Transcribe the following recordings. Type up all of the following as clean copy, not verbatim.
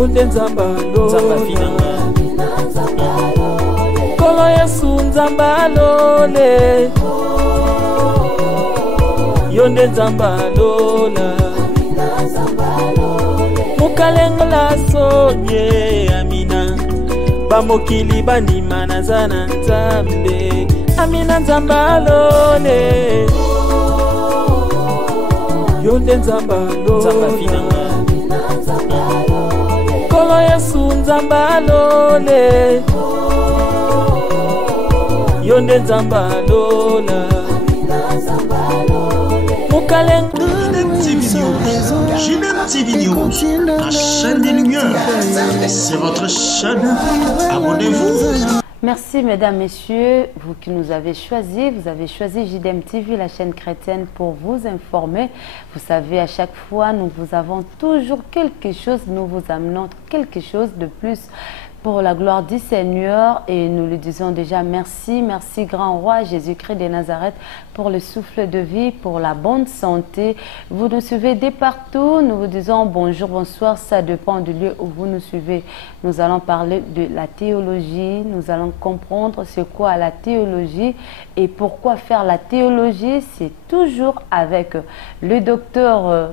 Yonde nzambalo Nzambafinanga Kolo Yesu nzambalole Yonde nzambalola Mukalengola sonye Amina Bamokili bandima nazana nzambe Amina nzambalole Yonde nzambalo Nzambafinanga Kolo Yesu nzambalole Yonde nzambalola Mukalengola JDM TV News, la chaîne des lumières. C'est votre chaîne. Abonnez-vous. Merci mesdames, messieurs, vous qui nous avez choisis. Vous avez choisi JDM TV, la chaîne chrétienne, pour vous informer. Vous savez, à chaque fois, nous vous avons toujours quelque chose, nous vous amenons quelque chose de plus pour la gloire du Seigneur. Et nous lui disons déjà merci, merci grand roi Jésus-Christ de Nazareth pour le souffle de vie, pour la bonne santé. Vous nous suivez de partout, nous vous disons bonjour, bonsoir, ça dépend du lieu où vous nous suivez. Nous allons parler de la théologie, nous allons comprendre c'est quoi la théologie et pourquoi faire la théologie. C'est toujours avec le docteur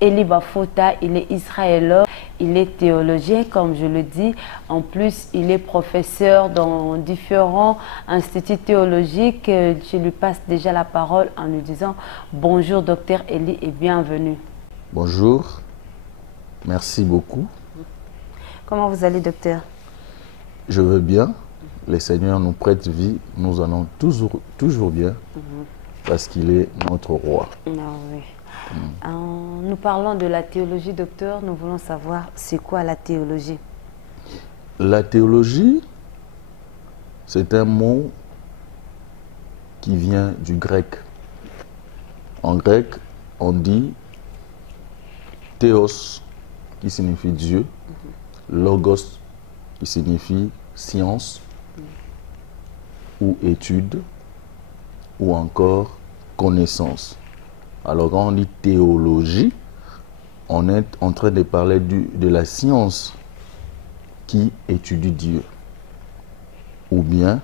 Eli Bafouta, il est israélien, il est théologien comme je le dis. En plus, il est professeur dans différents instituts théologiques. Je lui passe déjà la parole en lui disant bonjour docteur Eli et bienvenue. Bonjour, merci beaucoup. Comment vous allez docteur? Je veux bien, le Seigneur nous prête vie, nous allons toujours bien parce qu'il est notre roi. Ah oui. Nous parlons de la théologie, docteur. Nous voulons savoir c'est quoi la théologie? La théologie, c'est un mot qui vient du grec. En grec, on dit théos, qui signifie Dieu, logos, qui signifie science, ou étude, ou encore connaissance. Alors quand on dit théologie, on est en train de parler de la science qui étudie Dieu, ou bien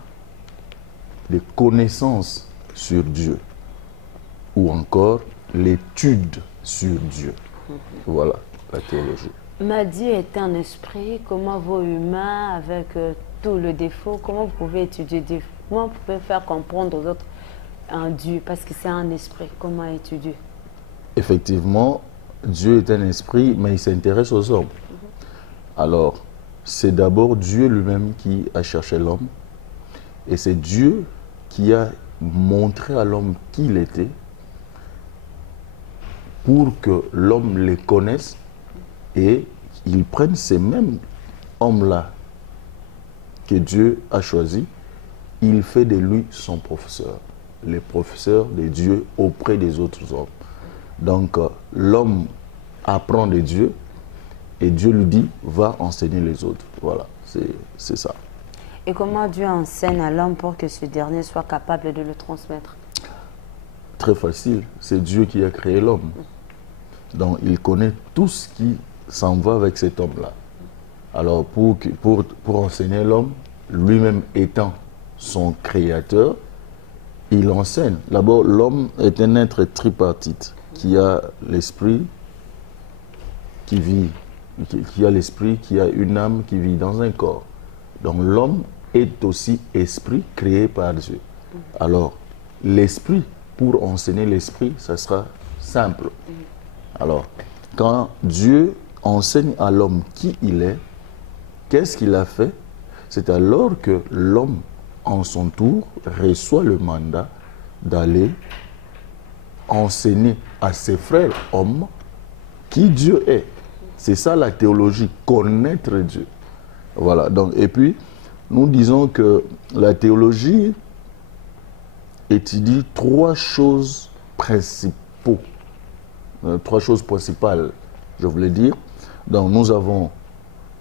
des connaissances sur Dieu, ou encore l'étude sur Dieu. Voilà la théologie. Mais Dieu est un esprit, comment vos humains, avec tout le défaut, comment vous pouvez étudier Dieu? Comment vous pouvez faire comprendre aux autres un Dieu, parce que c'est un esprit, comment étudier? Effectivement, Dieu est un esprit, mais il s'intéresse aux hommes. Alors, c'est d'abord Dieu lui-même qui a cherché l'homme, et c'est Dieu qui a montré à l'homme qui il était, pour que l'homme les connaisse, et il prenne ces mêmes hommes-là que Dieu a choisis, il fait de lui son professeur. Les professeurs de Dieu auprès des autres hommes. Donc, l'homme apprend de Dieu et Dieu lui dit, va enseigner les autres. Voilà, c'est ça. Et comment Dieu enseigne à l'homme pour que ce dernier soit capable de le transmettre? Très facile, c'est Dieu qui a créé l'homme. Donc, il connaît tout ce qui s'en va avec cet homme-là. Alors, pour enseigner l'homme, lui-même étant son créateur, il enseigne. D'abord, l'homme est un être tripartite qui a l'esprit qui vit, qui a l'esprit, qui a une âme qui vit dans un corps. Donc l'homme est aussi esprit créé par Dieu. Alors, l'esprit, pour enseigner l'esprit, ça sera simple. Alors, quand Dieu enseigne à l'homme qui il est, qu'est-ce qu'il a fait? C'est alors que l'homme, en son tour, reçoit le mandat d'aller enseigner à ses frères hommes qui Dieu est. C'est ça la théologie, connaître Dieu. Voilà. Donc, et puis, nous disons que la théologie étudie trois choses principales, je voulais dire. Donc, nous avons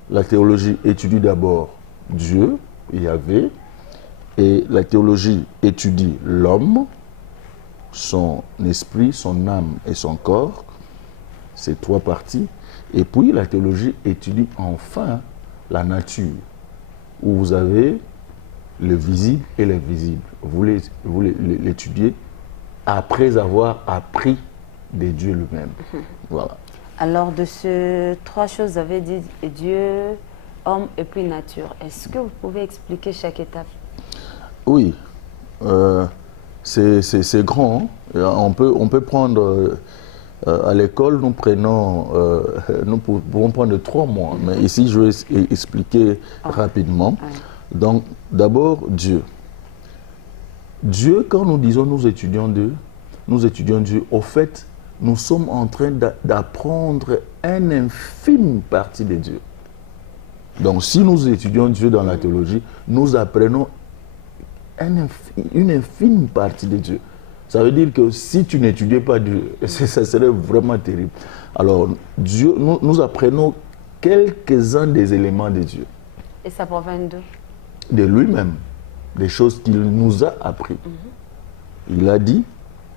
la théologie étudie d'abord Dieu, Yahvé. Et la théologie étudie l'homme, son esprit, son âme et son corps. c'est 3 parties. Et puis la théologie étudie enfin la nature, où vous avez le visible et l'invisible. Vous l'étudiez après avoir appris de Dieu lui-même. Voilà. Alors, de ces 3 choses, vous avez dit Dieu, homme et puis nature. Est-ce que vous pouvez expliquer chaque étape? Oui. C'est grand. Hein? On peut prendre... à l'école, nous pouvons prendre 3 mois. Mais ici, je vais expliquer rapidement. Donc, d'abord, Dieu. Dieu, quand nous disons nous étudions Dieu, au fait, nous sommes en train d'apprendre une infime partie de Dieu. Donc, si nous étudions Dieu dans la théologie, nous apprenons une infime partie de Dieu. Ça veut dire que si tu n'étudiais pas Dieu, ça serait vraiment terrible. Alors, Dieu, nous apprenons quelques-uns des éléments de Dieu. Et ça provient d'où? De lui-même, des choses qu'il nous a appris. Il a dit,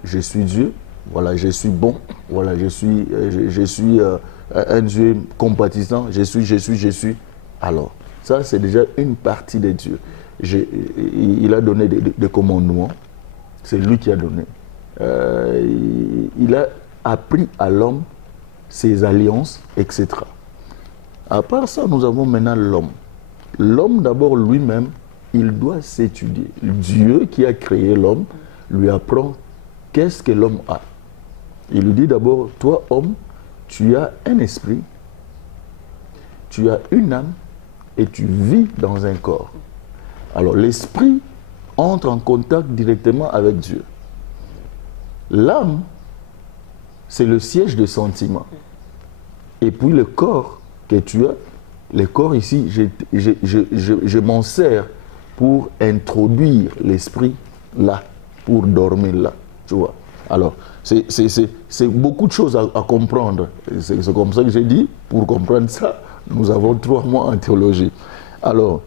je suis Dieu, voilà, je suis bon, voilà, je suis un Dieu compatissant, je suis. Alors, ça c'est déjà une partie de Dieu. Il a donné des commandements, c'est lui qui a donné. Il a appris à l'homme ses alliances, etc. À part ça, nous avons maintenant l'homme. L'homme d'abord lui-même, il doit s'étudier. Dieu qui a créé l'homme lui apprend qu'est-ce que l'homme a. Il lui dit d'abord, toi homme, tu as un esprit, tu as une âme et tu vis dans un corps. Alors l'esprit entre en contact directement avec Dieu. L'âme, c'est le siège des sentiments. Et puis le corps que tu as, le corps ici, je m'en sers pour introduire l'esprit là, pour dormir là, tu vois. Alors, c'est beaucoup de choses à comprendre. C'est comme ça que j'ai dit, pour comprendre ça, nous avons 3 mois en théologie. Alors,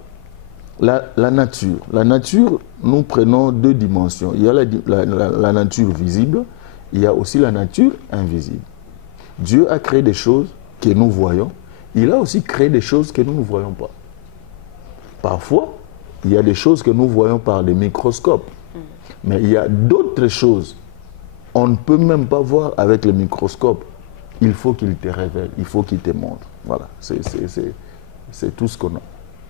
la nature. La nature, nous prenons 2 dimensions. Il y a la nature visible, il y a aussi la nature invisible. Dieu a créé des choses que nous voyons. Il a aussi créé des choses que nous ne voyons pas. Parfois, il y a des choses que nous voyons par des microscopes. Mais il y a d'autres choses, on ne peut même pas voir avec le microscope. Il faut qu'il te révèle, il faut qu'il te montre. Voilà, c'est tout ce qu'on a.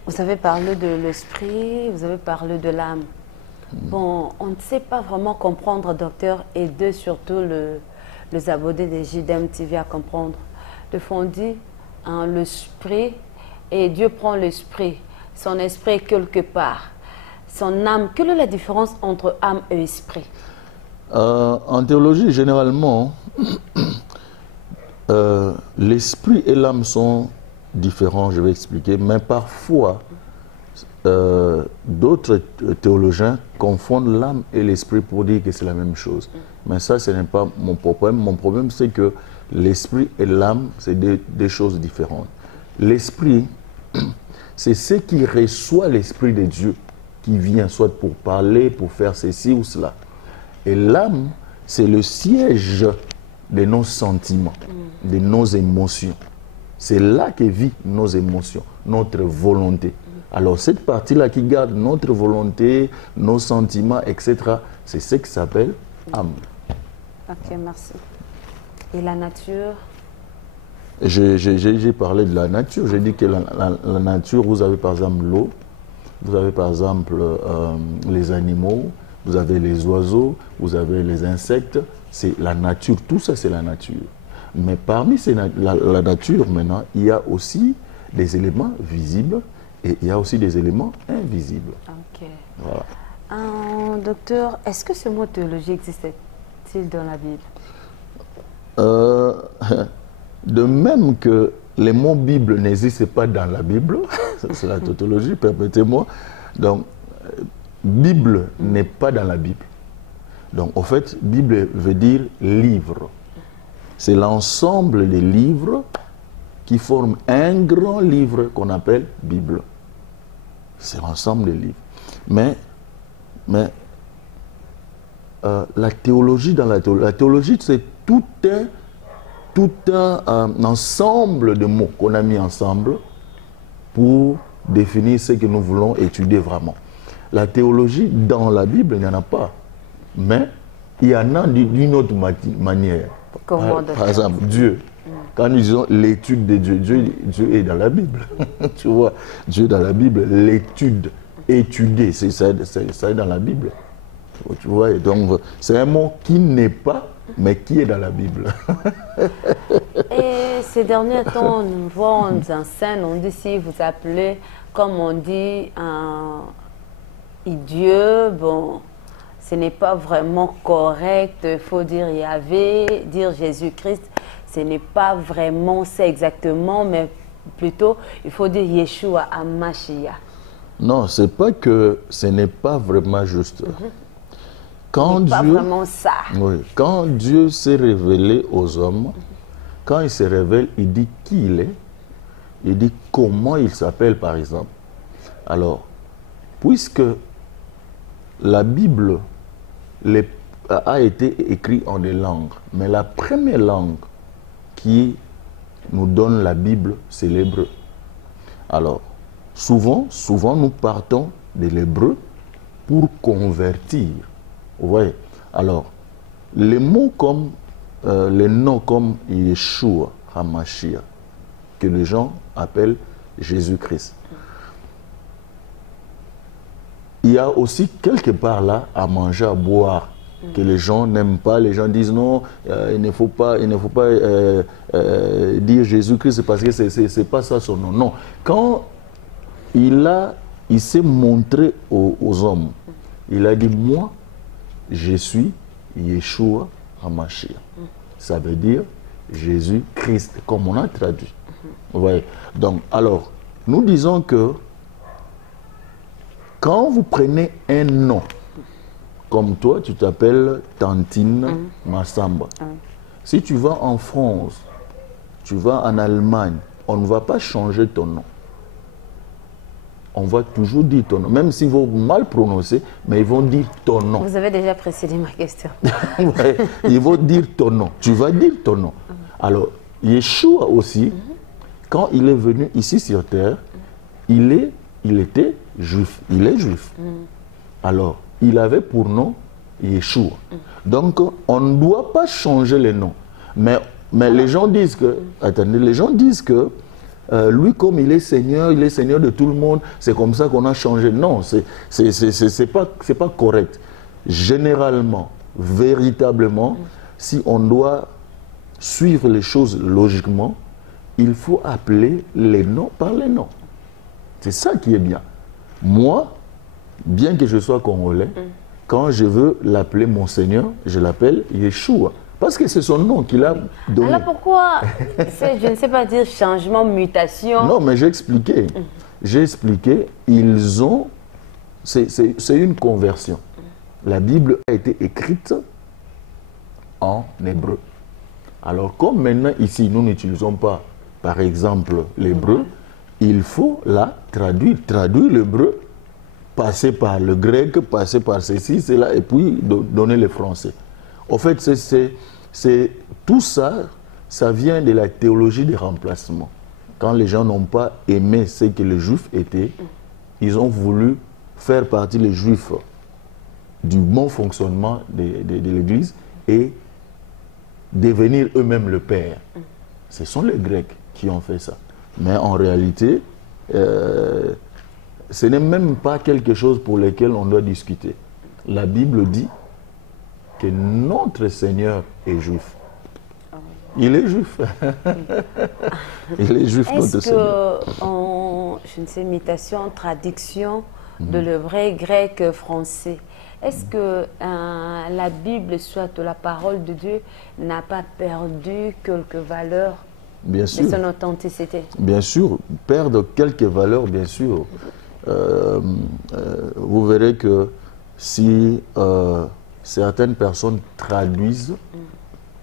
Vous avez parlé de l'esprit, vous avez parlé de l'âme. Bon, on ne sait pas vraiment comprendre, docteur, aider surtout les abonnés des JDM TV à comprendre. Des fois, on dit l'esprit, et Dieu prend l'esprit, son esprit est quelque part. Son âme, quelle est la différence entre âme et esprit? En théologie, généralement, l'esprit et l'âme sont différents, je vais expliquer, mais parfois, d'autres théologiens confondent l'âme et l'esprit pour dire que c'est la même chose. Mais ça, ce n'est pas mon problème. Mon problème, c'est que l'esprit et l'âme, c'est des choses différentes. L'esprit, c'est ce qui reçoit l'esprit de Dieu, qui vient soit pour parler, pour faire ceci ou cela. Et l'âme, c'est le siège de nos sentiments, de nos émotions. C'est là que vit nos émotions, notre volonté. Alors cette partie-là qui garde notre volonté, nos sentiments, etc., c'est ce qui s'appelle âme. Ok, merci. Et la nature? J'ai parlé de la nature. J'ai dit que la nature, vous avez par exemple l'eau, vous avez par exemple les animaux, vous avez les oiseaux, vous avez les insectes. C'est la nature, tout ça c'est la nature. Mais parmi la nature maintenant, il y a aussi des éléments visibles et il y a aussi des éléments invisibles. Ok. Voilà. Docteur, est-ce que ce mot théologie existe-t-il dans la Bible? De même que les mots Bible n'existent pas dans la Bible, c'est la tautologie, permettez-moi. Donc, Bible n'est pas dans la Bible. Donc, en fait, Bible veut dire livre. C'est l'ensemble des livres qui forment un grand livre qu'on appelle Bible. C'est l'ensemble des livres. Mais la théologie, dans la théologie, c'est tout un tout un ensemble de mots qu'on a mis ensemble pour définir ce que nous voulons étudier vraiment. La théologie, dans la Bible, il n'y en a pas. Mais il y en a d'une autre manière. Par exemple, Dieu. Quand nous disons l'étude de Dieu, Dieu est dans la Bible. Tu vois, Dieu est dans la Bible, l'étude, étudier, ça est dans la Bible. Tu vois, donc c'est un mot qui n'est pas, mais qui est dans la Bible. Et ces derniers temps, nous voyons en scène, on dit si vous appelez, comme on dit, Dieu, bon, ce n'est pas vraiment correct, il faut dire Yahvé, dire Jésus-Christ, ce n'est pas vraiment ça exactement, mais plutôt, il faut dire Yeshua HaMashiach. Non, c'est pas que ce n'est pas vraiment juste. Quand Dieu, pas vraiment ça. Oui, quand Dieu s'est révélé aux hommes, quand il se révèle, il dit qui il est, il dit comment il s'appelle par exemple. Alors, puisque la Bible a été écrite en des langues, mais la première langue qui nous donne la Bible, c'est l'hébreu. Alors, souvent, nous partons de l'hébreu pour convertir. Vous voyez? Alors, les mots comme, les noms comme Yeshua HaMashiach, que les gens appellent Jésus-Christ. Il y a aussi quelque part là à manger, à boire, que les gens n'aiment pas. Les gens disent non, il ne faut pas dire Jésus-Christ parce que c'est pas ça son nom. Non, quand il s'est montré aux hommes, il a dit moi, je suis Yeshua HaMashiach. Ça veut dire Jésus-Christ, comme on a traduit. Vous voyez? Donc, alors, nous disons que quand vous prenez un nom, comme toi, tu t'appelles Tantine Massamba. Si tu vas en France, tu vas en Allemagne, on ne va pas changer ton nom. On va toujours dire ton nom, même s'ils vont mal prononcer, mais ils vont dire ton nom. Vous avez déjà précédé ma question. Ouais, ils vont dire ton nom. Tu vas dire ton nom. Alors, Yeshua aussi, quand il est venu ici sur terre, il était juif. Il est juif. Alors, il avait pour nom Yeshua. Donc, on ne doit pas changer les noms. Mais les gens disent que, attendez, les gens disent que lui, comme il est Seigneur de tout le monde, c'est comme ça qu'on a changé. Non, c'est pas correct. Généralement, véritablement, si on doit suivre les choses logiquement, il faut appeler les noms par les noms. C'est ça qui est bien. Moi, bien que je sois congolais, quand je veux l'appeler mon Seigneur, je l'appelle Yeshua. Parce que c'est son nom qu'il a donné. Alors pourquoi, je ne sais pas dire changement, mutation? Non, mais j'ai expliqué. J'ai expliqué, c'est une conversion. La Bible a été écrite en hébreu. Alors comme maintenant ici, nous n'utilisons pas, par exemple, l'hébreu, il faut la traduire l'hébreu, passer par le grec, passer par ceci, cela, et puis donner le français. En fait, tout ça, ça vient de la théologie des remplacements. Quand les gens n'ont pas aimé ce que les Juifs étaient, ils ont voulu faire partie, les Juifs, du bon fonctionnement de l'Église et devenir eux-mêmes le Père. Ce sont les Grecs qui ont fait ça. Mais en réalité, ce n'est même pas quelque chose pour lequel on doit discuter. La Bible dit que notre Seigneur est juif. Il est juif. Il est juif, notre Seigneur. Est-ce que, je ne sais, imitation, traduction de l'hébreu, grec, français, est-ce que la Bible, soit la parole de Dieu, n'a pas perdu quelques valeurs de son authenticité? Bien sûr, perdre quelques valeurs, bien sûr. Vous verrez que si certaines personnes traduisent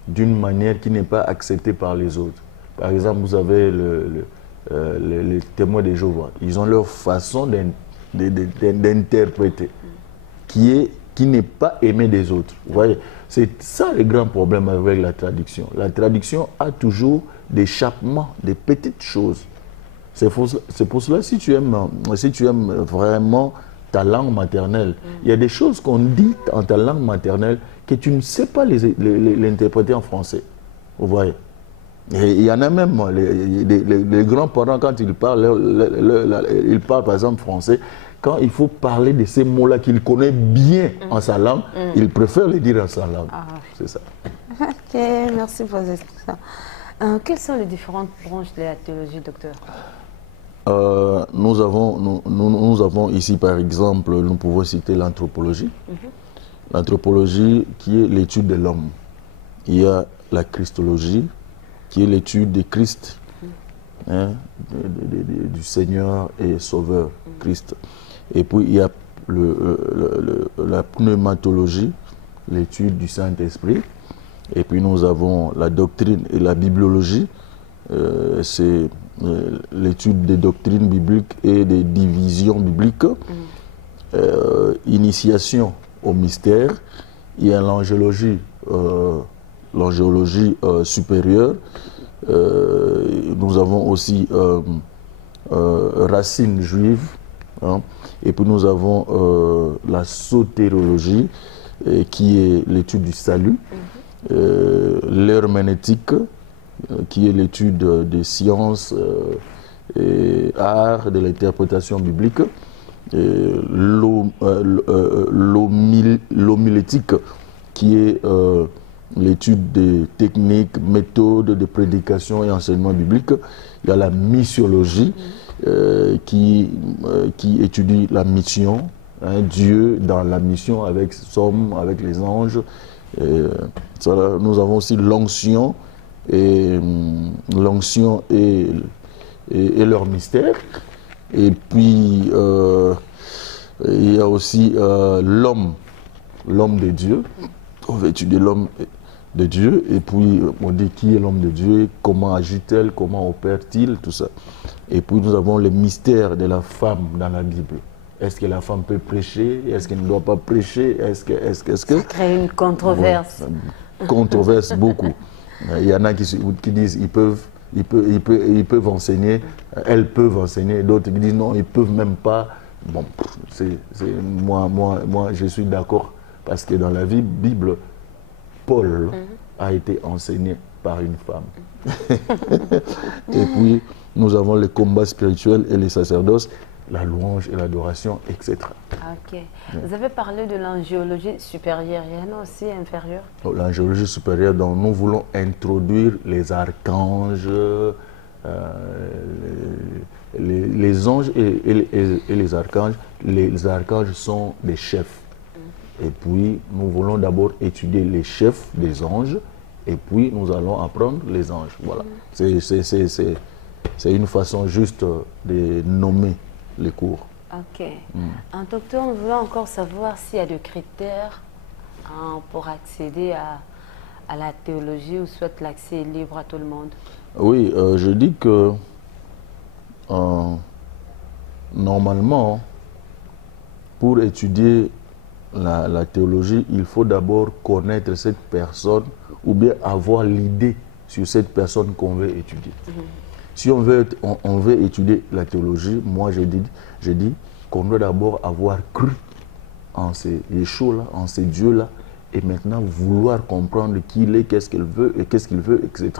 d'une manière qui n'est pas acceptée par les autres. Par exemple, vous avez les témoins de Jéhovah. Ils ont leur façon d'interpréter qui n'est pas aimée des autres. Vous voyez? C'est ça le grand problème avec la traduction. La traduction a toujours des échappements, des petites choses. C'est pour cela, si tu aimes vraiment ta langue maternelle, il y a des choses qu'on dit en ta langue maternelle que tu ne sais pas l'interpréter en français. Vous voyez? Et il y en a même, les grands-parents, quand ils parlent, ils parlent par exemple français, quand il faut parler de ces mots-là qu'il connaît bien en sa langue, il préfère les dire en sa langue. Ah. C'est ça. Ok, merci pour ça. Quelles sont les différentes branches de la théologie, docteur? Nous avons ici, par exemple, nous pouvons citer l'anthropologie. L'anthropologie qui est l'étude de l'homme. Il y a la christologie, qui est l'étude de Christ, hein, du Seigneur et Sauveur Christ. Et puis il y a la pneumatologie, l'étude du Saint-Esprit. Et puis nous avons la doctrine et la bibliologie, c'est l'étude des doctrines bibliques et des divisions bibliques. Initiation au mystère. Il y a l'angéologie supérieure. Nous avons aussi racines juives, hein. Et puis nous avons la sotérologie, qui est l'étude du salut, l'herméneutique, qui est l'étude des sciences et arts de l'interprétation biblique, l'homilétique, qui est l'étude des techniques, méthodes de prédication et enseignement biblique. Il y a la missiologie qui étudie la mission, hein, Dieu dans la mission avec Somme, avec les anges. Nous avons aussi l'onction et leur mystère. Et puis il y a aussi l'homme de Dieu. On va étudier l'homme de Dieu, et puis on dit qui est l'homme de Dieu, comment agit-elle, comment opère-t-il, tout ça. Et puis nous avons le mystère de la femme dans la Bible. Est-ce que la femme peut prêcher? Est-ce qu'elle ne doit pas prêcher? Est-ce que... Ça crée une controverse. Ouais, controverse beaucoup. Il y en a qui disent ils peuvent enseigner, elles peuvent enseigner, d'autres qui disent non, ils ne peuvent même pas. Bon, moi, je suis d'accord, parce que dans la Bible, Paul a été enseigné par une femme. Et puis, nous avons les combats spirituels et les sacerdoces, la louange et l'adoration, etc. Ok. Vous avez parlé de l'angéologie supérieure, il y en a aussi inférieure? L'angéologie supérieure, dont nous voulons introduire les archanges, les anges et les archanges. Les archanges sont des chefs. Et puis, nous voulons d'abord étudier les chefs des anges, et puis nous allons apprendre les anges. Voilà. C'est une façon juste de nommer les cours. Ok. Un docteur, on veut encore savoir s'il y a des critères pour accéder à la théologie, ou soit l'accès est libre à tout le monde. Oui, je dis que normalement, pour étudier la théologie, il faut d'abord connaître cette personne, ou bien avoir l'idée sur cette personne qu'on veut étudier. Si on veut étudier la théologie, moi je dis qu'on doit d'abord avoir cru en ces Yeshua-là, en ces dieux-là, et maintenant vouloir comprendre qui il est, qu'est-ce qu'il veut, etc.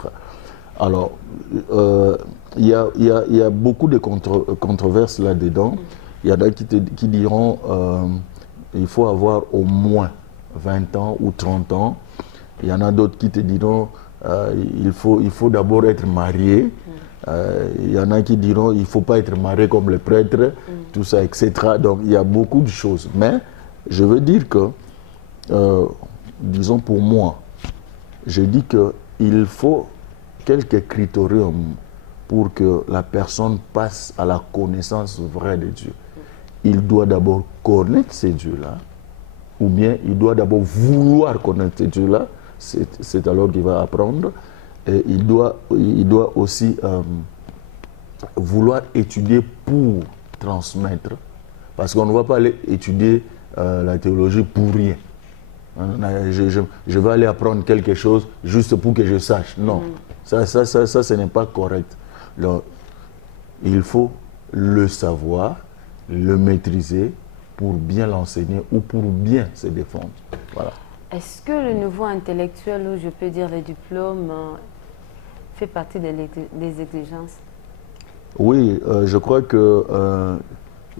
Alors, il y a beaucoup de controverses là-dedans. Il y en a qui diront il faut avoir au moins 20 ans ou 30 ans. Il y en a d'autres qui te diront il faut d'abord être marié. Il y en a qui diront il ne faut pas être marié comme les prêtres, tout ça, etc. Donc il y a beaucoup de choses. Mais je veux dire que, disons pour moi, je dis qu'il faut quelques critériums pour que la personne passe à la connaissance vraie de Dieu. Il doit d'abord connaître ces dieux-là, ou bien il doit d'abord vouloir connaître ces dieux-là, c'est alors qu'il va apprendre. Et il doit aussi vouloir étudier pour transmettre, parce qu'on ne va pas aller étudier la théologie pour rien. Je vais aller apprendre quelque chose juste pour que je sache. Non, ça, ce n'est pas correct. Donc, il faut le savoir, le maîtriser pour bien l'enseigner ou pour bien se défendre. Voilà. Est-ce que le niveau intellectuel, ou je peux dire les diplômes, fait partie des exigences? Oui, je crois que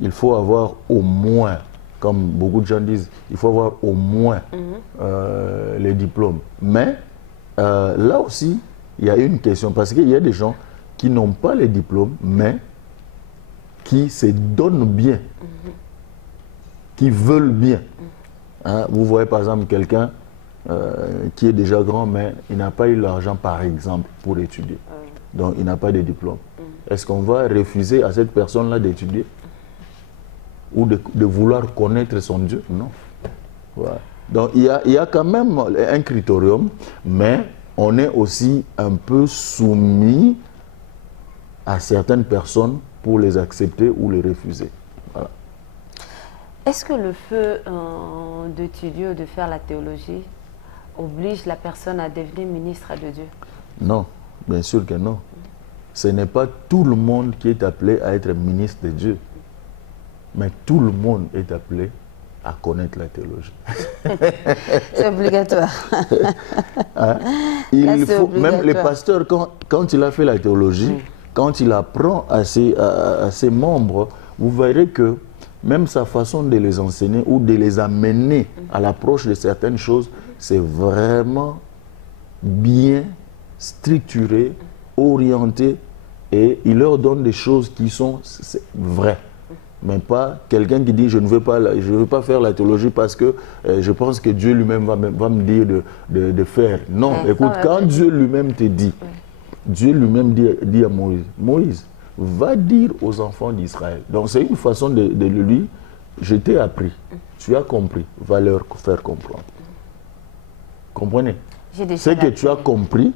il faut avoir au moins, comme beaucoup de gens disent, il faut avoir au moins les diplômes. Mais là aussi, il y a une question, parce qu'il y a des gens qui n'ont pas les diplômes, mais qui se donnent bien, qui veulent bien. Hein, vous voyez par exemple quelqu'un qui est déjà grand, mais il n'a pas eu l'argent, par exemple, pour étudier. Donc, il n'a pas de diplôme. Est-ce qu'on va refuser à cette personne-là d'étudier? Ou de vouloir connaître son Dieu? Non. Voilà. Donc, il y a quand même un critérium, mais on est aussi un peu soumis à certaines personnes pour les accepter ou les refuser. Voilà. Est-ce que le fait d'étudier ou de faire la théologie oblige la personne à devenir ministre de Dieu? Non, bien sûr que non. Ce n'est pas tout le monde qui est appelé à être ministre de Dieu, mais tout le monde est appelé à connaître la théologie. C'est obligatoire. Hein? Il faut, obligatoire. Même les pasteurs, quand il a fait la théologie, quand il apprend à ses membres, vous verrez que même sa façon de les enseigner ou de les amener à l'approche de certaines choses, c'est vraiment bien structuré, orienté, et il leur donne des choses qui sont vraies. Mais pas quelqu'un qui dit je ne veux pas faire la théologie parce que je pense que Dieu lui-même va me dire de faire. Non, écoute, quand Dieu lui-même te dit, Dieu lui-même dit à Moïse, Moïse, va dire aux enfants d'Israël. Donc c'est une façon de lui, je t'ai appris, tu as compris, va leur faire comprendre. Comprenez? Ce que tu as compris,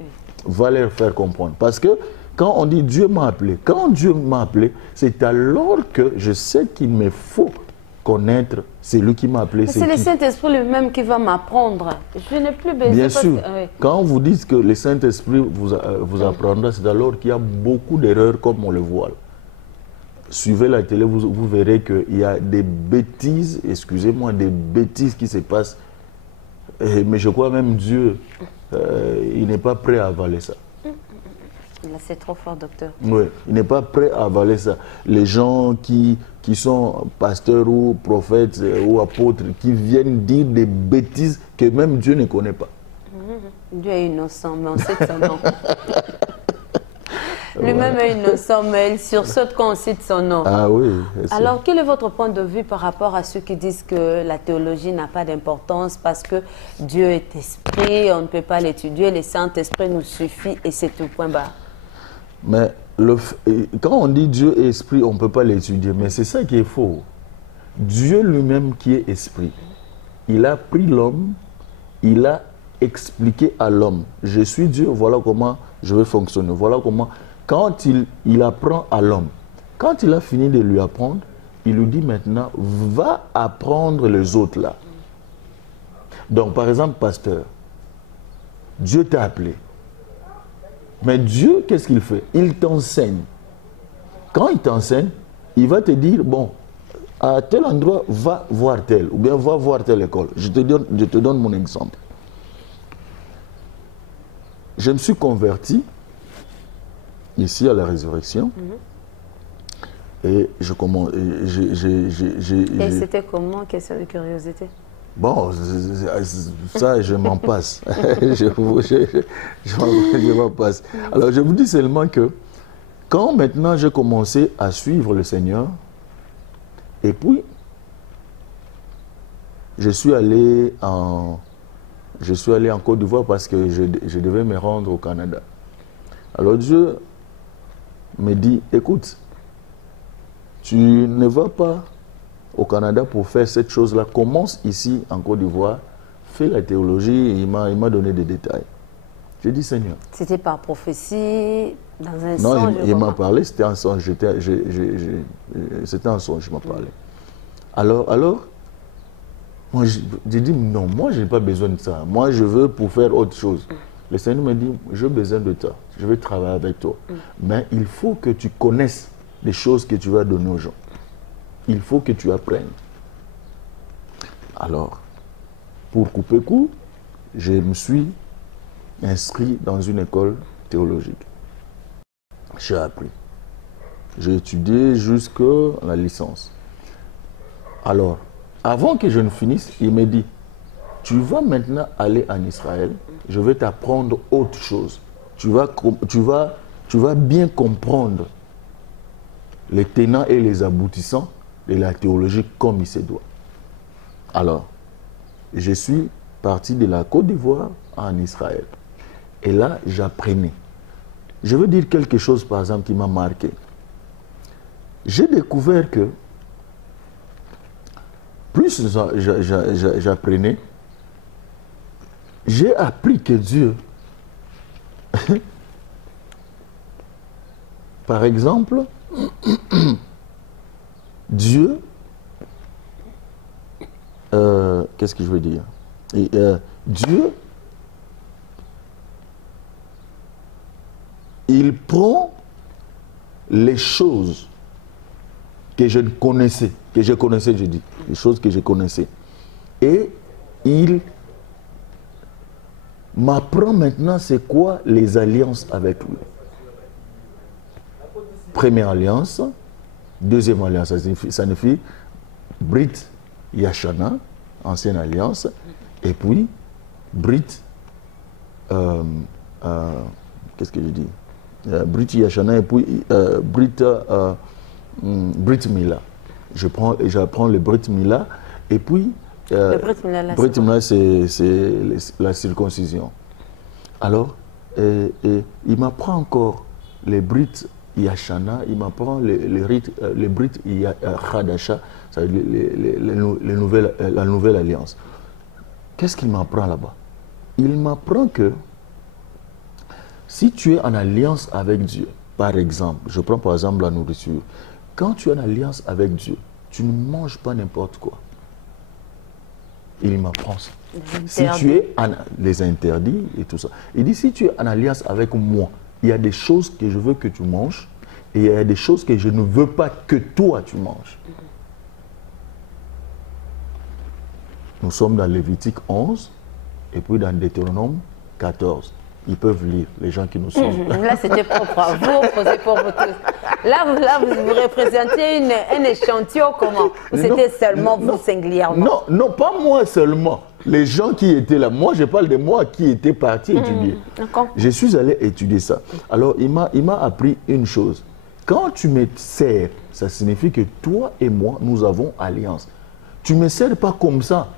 va leur faire comprendre. Parce que quand on dit Dieu m'a appelé, quand Dieu m'a appelé, c'est alors que je sais qu'il me faut connaître celui qui m'a appelé. C'est le Saint-Esprit lui-même qui va m'apprendre. Je n'ai plus besoin. Bien sûr. Quand vous dites que le Saint-Esprit vous apprendra, c'est alors qu'il y a beaucoup d'erreurs comme on le voit. Suivez la télé, vous verrez qu'il y a des bêtises, excusez-moi, des bêtises qui se passent. Mais je crois même Dieu, il n'est pas prêt à avaler ça. C'est trop fort, docteur. Oui, il n'est pas prêt à avaler ça. Les gens qui sont pasteurs ou prophètes ou apôtres, qui viennent dire des bêtises que même Dieu ne connaît pas. Dieu est innocent, mais on sait que son nom. Lui-même est innocent, mais il sursaute quand on cite son nom. Ah oui. Alors, quel est votre point de vue par rapport à ceux qui disent que la théologie n'a pas d'importance parce que Dieu est esprit, on ne peut pas l'étudier, le Saint-Esprit nous suffit et c'est tout, point barre? Mais quand on dit Dieu est esprit, on ne peut pas l'étudier. Mais c'est ça qui est faux. Dieu lui-même qui est esprit, il a pris l'homme, il a expliqué à l'homme, je suis Dieu, voilà comment je vais fonctionner. Voilà comment, quand il apprend à l'homme, quand il a fini de lui apprendre, il lui dit maintenant, va apprendre les autres là. Donc par exemple, pasteur, Dieu t'a appelé. Mais Dieu, qu'est-ce qu'il fait? Il t'enseigne. Quand il t'enseigne, il va te dire, bon, à tel endroit, va voir tel, ou bien va voir telle école. Je te donne mon exemple. Je me suis converti ici à la résurrection. Et je commence. Et c'était comment? Question de curiosité. Bon, ça, je m'en passe. je m'en passe. Alors, je vous dis seulement que quand maintenant j'ai commencé à suivre le Seigneur, et puis, je suis allé en Côte d'Ivoire parce que je devais me rendre au Canada. Alors, Dieu me dit, écoute, tu ne vas pas au Canada pour faire cette chose-là, commence ici en Côte d'Ivoire, fais la théologie, et il m'a donné des détails. J'ai dit Seigneur. C'était par prophétie, dans un songe? Non, il m'a parlé, c'était un songe, c'était un songe, il m'a parlé. Alors, Moi, j'ai dit, non, moi, je n'ai pas besoin de ça. Moi, je veux pour faire autre chose. Le Seigneur me dit, j'ai besoin de toi. Je vais travailler avec toi. Mais il faut que tu connaisses les choses que tu vas donner aux gens. Il faut que tu apprennes. Alors, pour couper court, je me suis inscrit dans une école théologique. J'ai appris. J'ai étudié jusqu'à la licence. Alors, avant que je ne finisse, il me dit, tu vas maintenant aller en Israël, je vais t'apprendre autre chose. Tu vas bien comprendre les tenants et les aboutissants de la théologie comme il se doit. Alors, je suis parti de la Côte d'Ivoire en Israël. Et là, j'apprenais. Je veux dire quelque chose, par exemple, qui m'a marqué. J'ai découvert que plus j'apprenais, j'ai appris que Dieu, par exemple, Dieu, qu'est-ce que je veux dire? Dieu, il prend les choses que je connaissais, je dis, les choses que je connaissais, et il m'apprend maintenant c'est quoi les alliances avec lui. Première alliance, deuxième alliance, ça signifie Brit Yashana, ancienne alliance, et puis Brit, qu'est-ce que je dis? Brit Yashana et puis Brit Mila. J'apprends le Brit Mila et puis le Brit Mila c'est la circoncision. Alors, il m'apprend encore les Brit Yashana, il m'apprend les Brit Khadasha, la nouvelle alliance. Qu'est-ce qu'il m'apprend là-bas? Il m'apprend que si tu es en alliance avec Dieu, par exemple, je prends par exemple la nourriture, quand tu es en alliance avec Dieu, tu ne manges pas n'importe quoi. Il m'apprend ça. Si tu es les interdits et tout ça. Il dit, si tu es en alliance avec moi, il y a des choses que je veux que tu manges et il y a des choses que je ne veux pas que toi tu manges. Nous sommes dans Lévitique 11 et puis dans Deutéronome 14. Ils peuvent lire, les gens qui nous suivent. Là, c'était propre à vous, posé pour vous tous. Là, vous représentez un échantillon comment? Ou c'était seulement vous singulièrement? Non, pas moi seulement. Les gens qui étaient là. Moi, je parle de moi qui était parti étudier. Je suis allé étudier ça. Alors, il m'a appris une chose. Quand tu me sers, ça signifie que toi et moi, nous avons alliance. Tu ne me sers pas comme ça.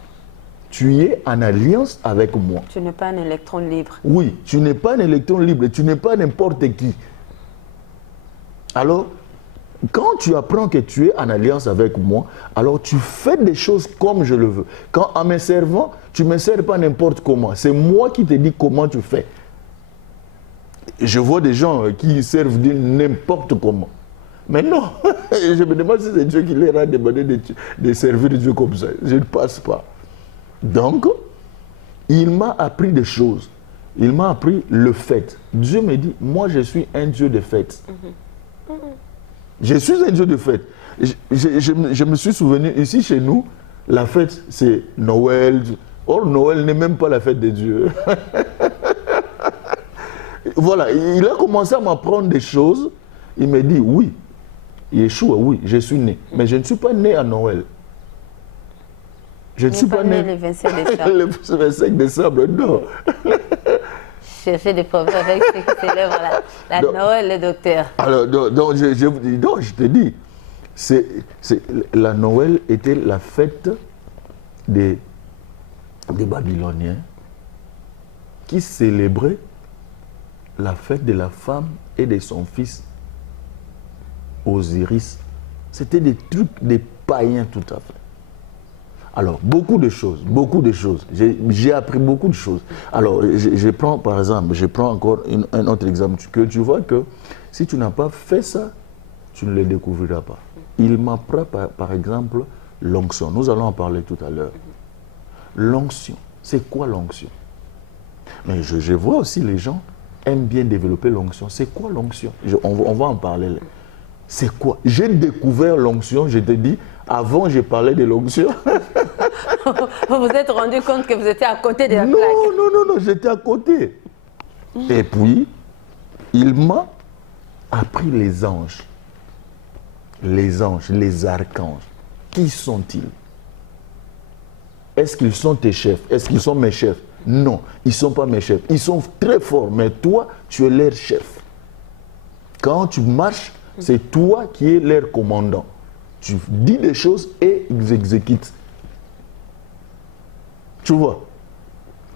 Tu es en alliance avec moi. Tu n'es pas un électron libre. Oui, tu n'es pas un électron libre. Tu n'es pas n'importe qui. Alors, quand tu apprends que tu es en alliance avec moi, alors tu fais des choses comme je le veux. Quand en me servant, tu ne me sers pas n'importe comment. C'est moi qui te dis comment tu fais. Je vois des gens qui servent n'importe comment. Mais non, je me demande si c'est Dieu qui leur a demandé de servir Dieu comme ça. Je ne passe pas. Donc, il m'a appris des choses. Il m'a appris le fait. Dieu me dit, moi je suis un Dieu de fête. Je suis un Dieu de fête. Je me suis souvenu, ici chez nous, la fête c'est Noël. Or, Noël n'est même pas la fête de Dieu. Voilà, il a commencé à m'apprendre des choses. Il me dit, oui, Yeshua, oui, je suis né. Mais je ne suis pas né à Noël. Je ne suis pas né le 25 décembre. Le 25 décembre, non. Chercher des problèmes avec ceux qui célèbrent la Noël, le docteur. Alors, donc je te dis, la Noël était la fête des Babyloniens qui célébraient la fête de la femme et de son fils Osiris. C'était des trucs des païens tout à fait. Alors, beaucoup de choses. J'ai appris beaucoup de choses. Alors, je prends par exemple, je prends encore un autre exemple, que tu vois que si tu n'as pas fait ça, tu ne le découvriras pas. Il m'apprend par exemple l'onction. Nous allons en parler tout à l'heure. L'onction, c'est quoi l'onction? Mais je vois aussi les gens aiment bien développer l'onction. C'est quoi l'onction? On va en parler là. C'est quoi? J'ai découvert l'onction, je te dis, avant je parlais de l'onction. Vous vous êtes rendu compte que vous étiez à côté de la plaque? Non, j'étais à côté. Et puis, il m'a appris les anges. Les anges, les archanges. Qui sont-ils? Est-ce qu'ils sont tes chefs? Est-ce qu'ils sont mes chefs? Non, ils ne sont pas mes chefs. Ils sont très forts, mais toi, tu es leur chef. Quand tu marches, c'est toi qui es leur commandant. Tu dis des choses et ils exécutent. Tu vois?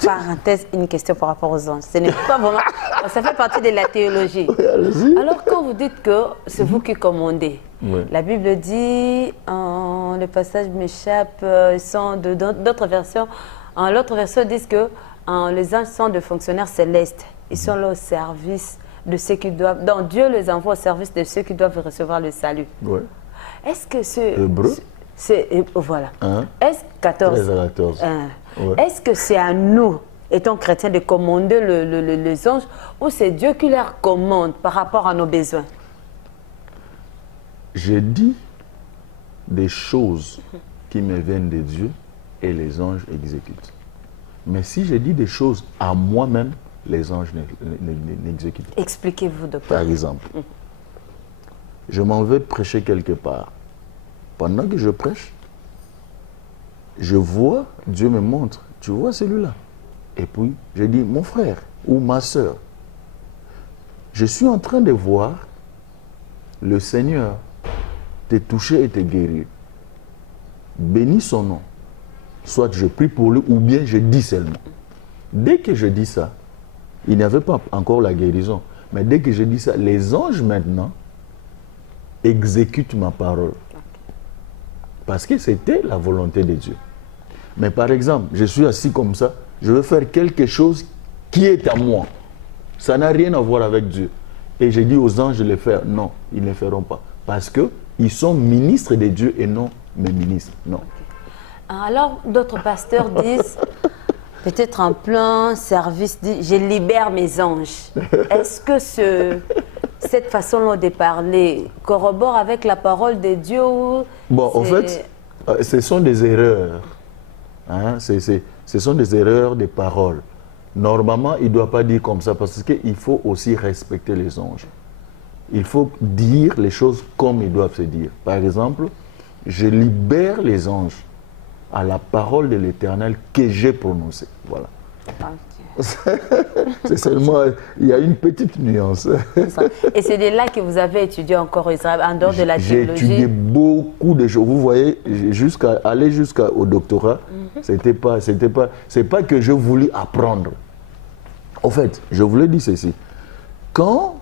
Parenthèse, une question par rapport aux anges. Ce n'est pas vraiment... Ça fait partie de la théologie. Oui, alors, quand vous dites que c'est vous qui commandez, oui. La Bible dit, le passage m'échappe, d'autres versions, l'autre version dit que les anges sont des fonctionnaires célestes. Ils sont là au service de ceux qui doivent... Donc, Dieu les envoie au service de ceux qui doivent recevoir le salut. Oui. Est-ce que ce... Hébreu. Voilà. Hein? Est-ce 14. 13 à 14. Ouais. Est-ce que c'est à nous, étant chrétiens, de commander les anges, ou c'est Dieu qui leur commande par rapport à nos besoins? J'ai dit des choses qui me viennent de Dieu et les anges exécutent. Mais si je dis des choses à moi-même, les anges n'exécutent pas. Expliquez-vous, docteur. Par exemple, je m'en vais prêcher quelque part. Pendant que je prêche, je vois, Dieu me montre, tu vois celui-là. Et puis, je dis, mon frère ou ma soeur, je suis en train de voir le Seigneur te toucher et te guérir. Bénis son nom. Soit je prie pour lui ou bien je dis seulement. Dès que je dis ça, il n'y avait pas encore la guérison. Mais dès que je dis ça, les anges maintenant exécutent ma parole. Parce que c'était la volonté de Dieu. Mais par exemple, je suis assis comme ça, je veux faire quelque chose qui est à moi. Ça n'a rien à voir avec Dieu. Et je dis aux anges de le faire. Non, ils ne le feront pas. Parce qu'ils sont ministres de Dieu et non mes ministres. Non. Alors, d'autres pasteurs disent, peut-être en plein service, je libère mes anges. Est-ce que cette façon de parler corrobore avec la parole de Dieu? Bon, en fait, ce sont des erreurs. Hein? Ce sont des erreurs de parole. Normalement, il ne doit pas dire comme ça parce qu'il faut aussi respecter les anges. Il faut dire les choses comme ils doivent se dire. Par exemple, je libère les anges à la parole de l'Éternel que j'ai prononcée. Voilà. Okay. C'est seulement, il y a une petite nuance. Et c'est de là que vous avez étudié encore Israël, en dehors de la théologie? J'ai étudié beaucoup de choses. Vous voyez, aller jusqu'au doctorat, c'est pas que je voulais apprendre. En fait, je voulais dire ceci. Quand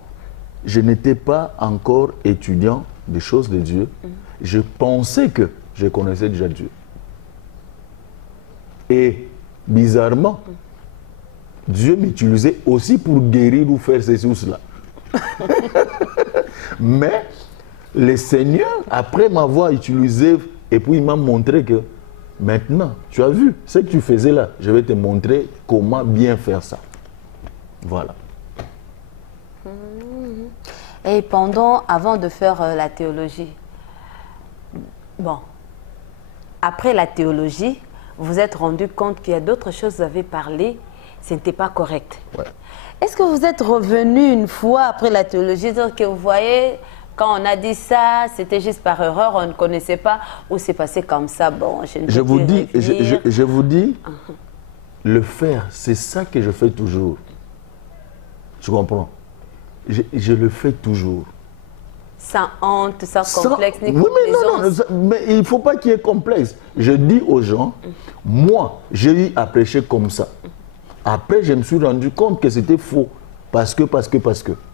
je n'étais pas encore étudiant des choses de Dieu, je pensais que je connaissais déjà Dieu. Et bizarrement, Dieu m'utilisait aussi pour guérir ou faire ceci ou cela. Mais le Seigneur, après m'avoir utilisé, et puis il m'a montré que maintenant, tu as vu ce que tu faisais là, je vais te montrer comment bien faire ça. Voilà. Et avant de faire la théologie, bon, après la théologie, vous vous êtes rendu compte qu'il y a d'autres choses que vous avez parlé, ce n'était pas correct. Ouais. Est-ce que vous êtes revenu une fois après la théologie, donc que vous voyez, quand on a dit ça, c'était juste par erreur, on ne connaissait pas, ou c'est passé comme ça, bon, je vous dis, le faire, c'est ça que je fais toujours. Tu comprends? Je le fais toujours. Sans honte, sans complexe, ni complaisance. Mais il ne faut pas qu'il y ait complexe. Je dis aux gens, moi, j'ai eu à prêcher comme ça. Après, je me suis rendu compte que c'était faux. Parce que.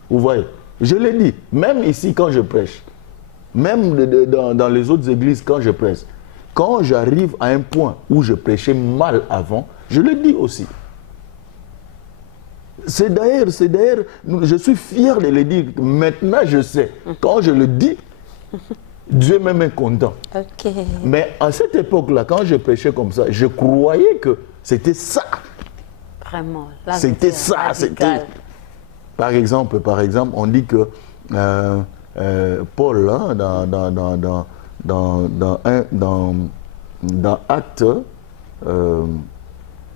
Vous voyez, je l'ai dit, même ici quand je prêche, même dans les autres églises quand je prêche, quand j'arrive à un point où je prêchais mal avant, je le dis aussi. C'est d'ailleurs, je suis fier de le dire. Maintenant, je sais. Quand je le dis, Dieu même est content. Ok. Mais à cette époque-là, quand je prêchais comme ça, je croyais que c'était ça. Vraiment. Là, C'était ça. C'était. Par exemple, on dit que Paul, hein, dans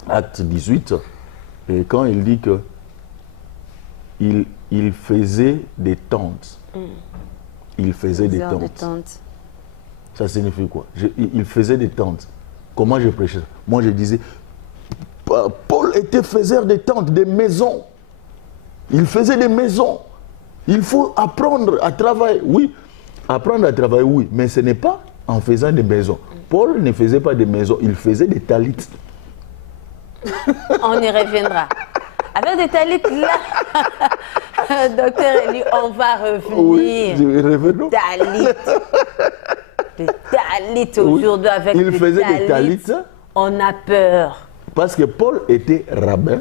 Acte 18, et quand il dit que il faisait des tentes. Il faisait des tentes. Ça signifie quoi? Il faisait des tentes. Comment je prêchais ça? Moi, je disais, Paul était faiseur des tentes, des maisons. Il faisait des maisons. Il faut apprendre à travailler. Oui, apprendre à travailler, oui. Mais ce n'est pas en faisant des maisons. Paul ne faisait pas des maisons, il faisait des talites. On y reviendra. Avec des talites là, docteur Eli, on va revenir. Oui, revenons. Talites. Des talites aujourd'hui avec il faisait des talites. On a peur. Parce que Paul était rabbin,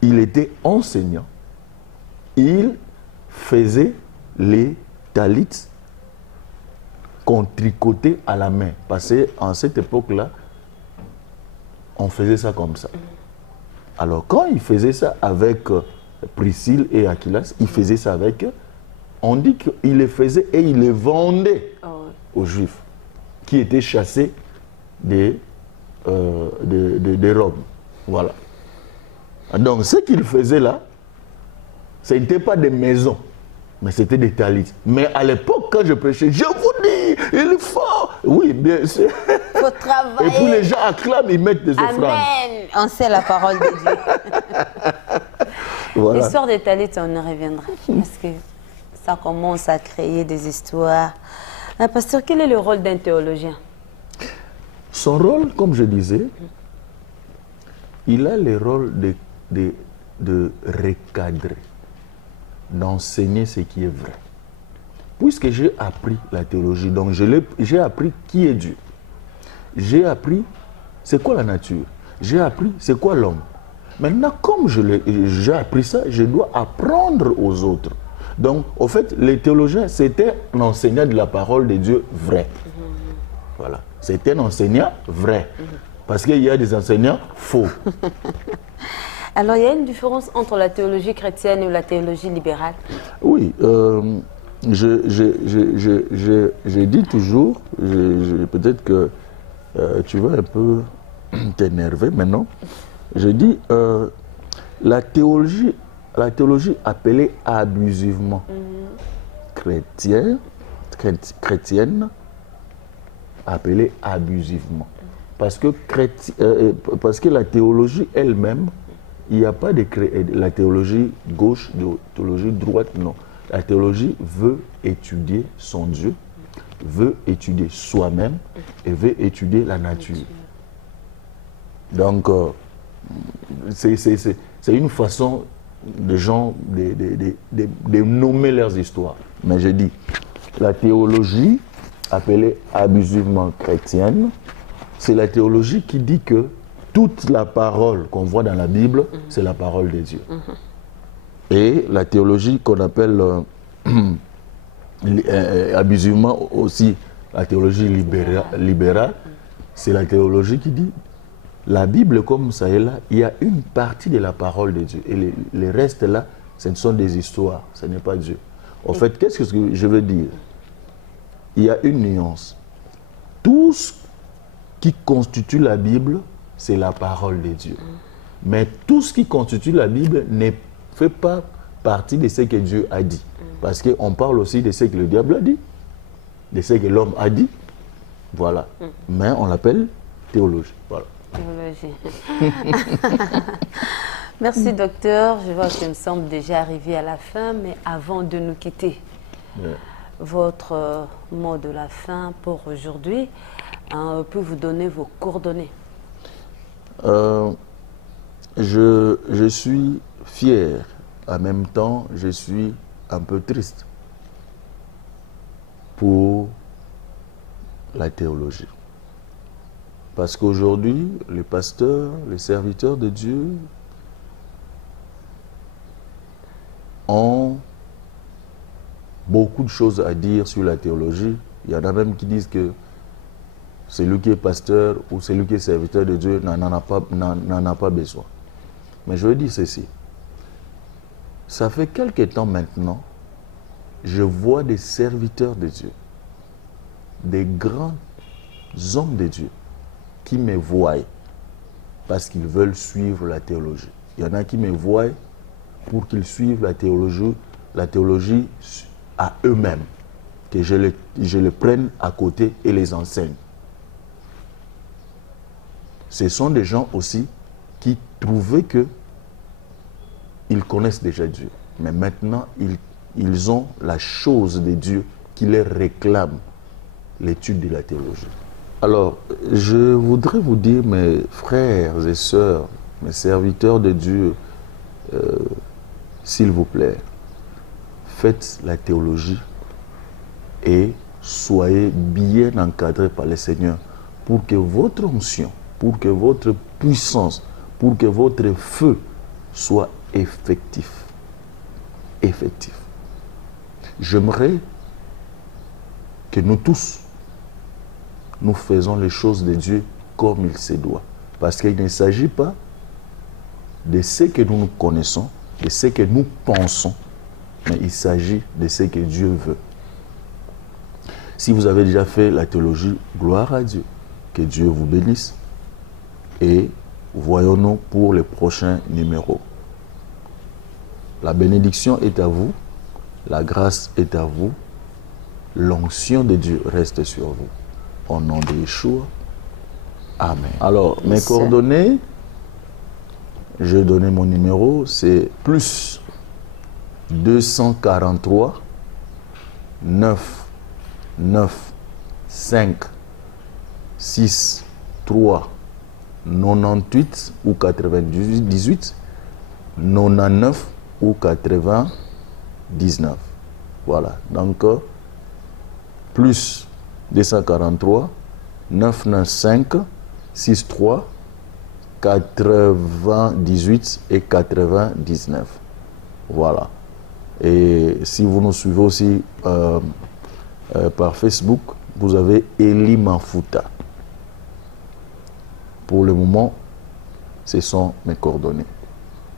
il était enseignant, il faisait les talites qu'on tricotait à la main. Parce qu'en cette époque-là, on faisait ça comme ça. Alors quand il faisait ça avec Priscille et Aquilas, il faisait ça avec eux. On dit qu'il les faisait et il les vendait aux Juifs qui étaient chassés des Roms. Voilà. Donc ce qu'il faisait là, ce n'était pas des maisons, mais c'était des talites. Mais à l'époque, quand je prêchais, je vous dis, il faut. Oui, bien sûr. Il faut travailler. Et puis les gens acclament, ils mettent des offrandes. Amen. On sait la parole de Dieu. Voilà. L'histoire des talites, on y reviendra. Parce que ça commence à créer des histoires. Pasteur, quel est le rôle d'un théologien? Son rôle, comme je disais, il a le rôle de recadrer, d'enseigner ce qui est vrai. Puisque j'ai appris la théologie, donc j'ai appris qui est Dieu. J'ai appris c'est quoi la nature. J'ai appris c'est quoi l'homme. Maintenant, comme j'ai appris ça, je dois apprendre aux autres. Donc, au fait, les théologiens, c'était un enseignant de la parole de Dieu vrai. Voilà. C'était un enseignant vrai. Parce qu'il y a des enseignants faux. Alors, il y a une différence entre la théologie chrétienne et la théologie libérale? Oui. Je dis toujours, peut-être que tu vas un peu t'énerver maintenant. Je dis, la théologie appelée abusivement chrétienne, appelée abusivement. Parce que la théologie elle-même, il n'y a pas de la théologie gauche, de théologie droite, non. La théologie veut étudier son Dieu, veut étudier soi-même et veut étudier la nature. Donc, c'est une façon de gens de nommer leurs histoires. Mais je dis, la théologie appelée abusivement chrétienne, c'est la théologie qui dit que toute la parole qu'on voit dans la Bible, c'est la parole de Dieu. Et la théologie qu'on appelle abusivement aussi la théologie libérale, c'est la théologie qui dit la Bible comme ça est là, il y a une partie de la parole de Dieu. Et les restes là, ce sont des histoires, ce n'est pas Dieu. En fait, qu'est-ce que je veux dire? Il y a une nuance. Tout ce qui constitue la Bible, c'est la parole de Dieu. Mais tout ce qui constitue la Bible ne fait pas partie de ce que Dieu a dit. Parce qu'on parle aussi de ce que le diable a dit, de ce que l'homme a dit. Voilà. Mais on l'appelle théologie. Voilà. Théologie. Merci, docteur. Je vois que nous sommes déjà arrivés à la fin, mais avant de nous quitter, votre mot de la fin pour aujourd'hui, on peut vous donner vos coordonnées. Je suis fier. En même temps, je suis un peu triste pour la théologie. Parce qu'aujourd'hui, les pasteurs, les serviteurs de Dieu ont beaucoup de choses à dire sur la théologie. Il y en a même qui disent que celui qui est pasteur ou celui qui est serviteur de Dieu n'en a pas besoin. Mais je veux dire ceci. Ça fait quelque temps maintenant, je vois des serviteurs de Dieu, des grands hommes de Dieu qui me voient parce qu'ils veulent suivre la théologie. Il y en a qui me voient pour qu'ils suivent la théologie à eux-mêmes, que je les prenne à côté et les enseigne. Ce sont des gens aussi qui trouvaient que ils connaissent déjà Dieu. Mais maintenant, ils ont la chose de Dieu qui les réclame, l'étude de la théologie. Alors, je voudrais vous dire, mes frères et sœurs, mes serviteurs de Dieu, s'il vous plaît, faites la théologie et soyez bien encadrés par le Seigneur pour que votre onction, pour que votre puissance, pour que votre feu soit effectif. Effectif. J'aimerais que nous tous, nous faisons les choses de Dieu comme il se doit. Parce qu'il ne s'agit pas de ce que nous connaissons, de ce que nous pensons, mais il s'agit de ce que Dieu veut. Si vous avez déjà fait la théologie, gloire à Dieu. Que Dieu vous bénisse. Et voyons-nous pour les prochains numéros. La bénédiction est à vous, la grâce est à vous, l'onction de Dieu reste sur vous. Au nom de Yeshua, amen. Alors, mes coordonnées, je vais donner mon numéro, c'est plus 243 9 9 5 6 3 98 ou 98 99 ou 99. Voilà. Donc, plus 243 995 63 98 et 99. Voilà. Et si vous nous suivez aussi par Facebook, vous avez Eli Mafuta. Pour le moment, ce sont mes coordonnées.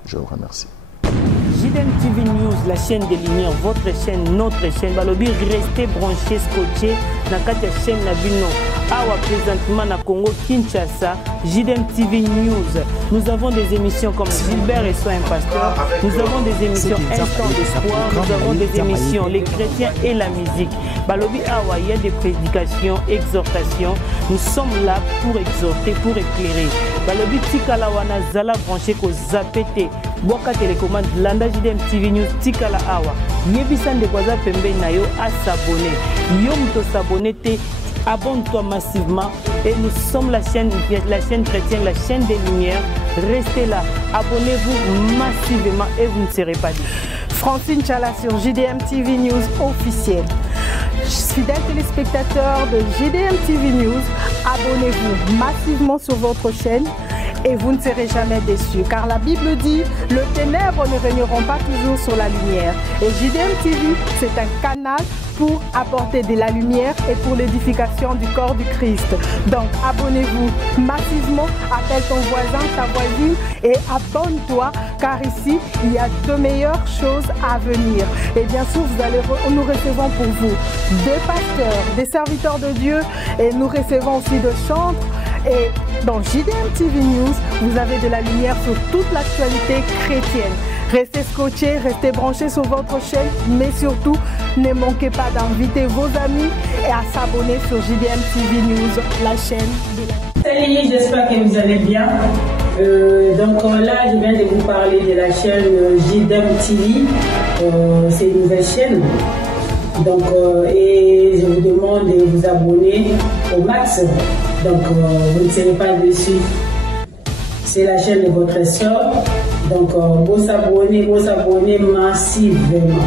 Je vous remercie. JDM TV News, la chaîne des lumières, votre chaîne, notre chaîne. Balobi, restez branchés, scotchés. Nakati la chaîne Nabino. Awa présentement na Congo, Kinshasa, JDM TV News. Nous avons des émissions comme Gilbert et Soin Pasteur. Nous avons des émissions Instant d'Espoir. Nous avons des émissions Les Chrétiens et la musique. Balobi Awa, il y a des prédications, exhortations. Nous sommes là pour exhorter, pour éclairer. Balobi Tikala Wana Zala branché ko Zapete. Boka télécommande Landa JDM TV News Tikala Awa. Yebisan de Kwaza Pembe Nayo à s'abonner. Yom to s'abonner te. Abonne-toi massivement et nous sommes la chaîne chrétienne, la chaîne des lumières. Restez là, abonnez-vous massivement et vous ne serez pas déçus. Francine Chala sur JDM TV News officiel. Fidèles téléspectateurs de JDM TV News, abonnez-vous massivement sur votre chaîne et vous ne serez jamais déçus. Car la Bible dit, le ténèbre ne régneront pas toujours sur la lumière. Et JDM TV, c'est un canal pour apporter de la lumière et pour l'édification du corps du Christ. Donc abonnez-vous massivement, appelle ton voisin, ta voisine et abonne-toi car ici il y a de meilleures choses à venir. Et bien sûr nous recevons pour vous des pasteurs, des serviteurs de Dieu et nous recevons aussi de chantres. Et dans JDM TV News, vous avez de la lumière sur toute l'actualité chrétienne. Restez scotchés, restez branchés sur votre chaîne, mais surtout, ne manquez pas d'inviter vos amis et à s'abonner sur JDM TV News, la chaîne de la... Salut, j'espère que vous allez bien. Donc là, je viens de vous parler de la chaîne JDM TV. C'est une nouvelle chaîne. Donc, et je vous demande de vous abonner au max. Donc, vous ne serez pas déçus. C'est la chaîne de votre soeur. Donc, vous s'abonnez massivement.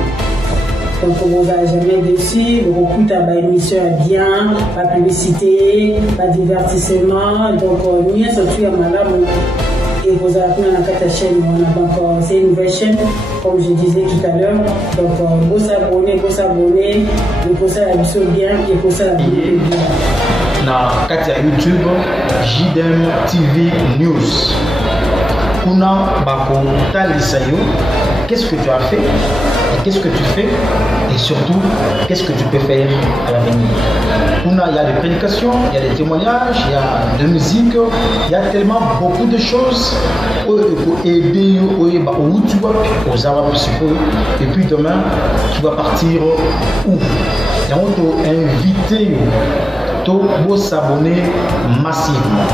Donc, vous n'allez jamais déçu. Vous écoutez la émission bien, la publicité, le divertissement. Donc, mieux surtout à madame. et vous avez la chaîne. Donc c'est une nouvelle chaîne, comme je disais tout à l'heure. Donc vous s'abonner, et pour ça la mission bien, et pour ça la vidéo bien. Na Katia YouTube, JDM TV News. Kuna Bako Talisayo, qu'est-ce que tu as fait et qu'est-ce que tu fais et surtout qu'est-ce que tu peux faire à l'avenir. Kuna, il y a des prédications, il y a des témoignages, il y a de musique, il y a tellement beaucoup de choses pour aider et puis demain tu vas partir où? Tu es invité pour s'abonner massivement.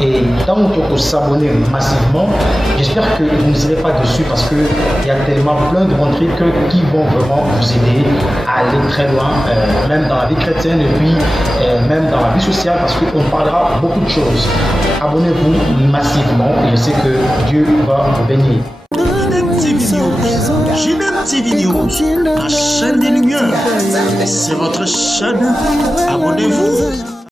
Et tant que vous s'abonnez massivement, j'espère que vous ne serez pas dessus parce qu'il y a tellement plein de bons trucs qui vont vraiment vous aider à aller très loin, même dans la vie chrétienne et puis même dans la vie sociale, parce qu'on parlera beaucoup de choses. Abonnez-vous massivement et je sais que Dieu va vous bénir. JDM TV News, la chaîne des lumières. C'est votre chaîne. Abonnez-vous.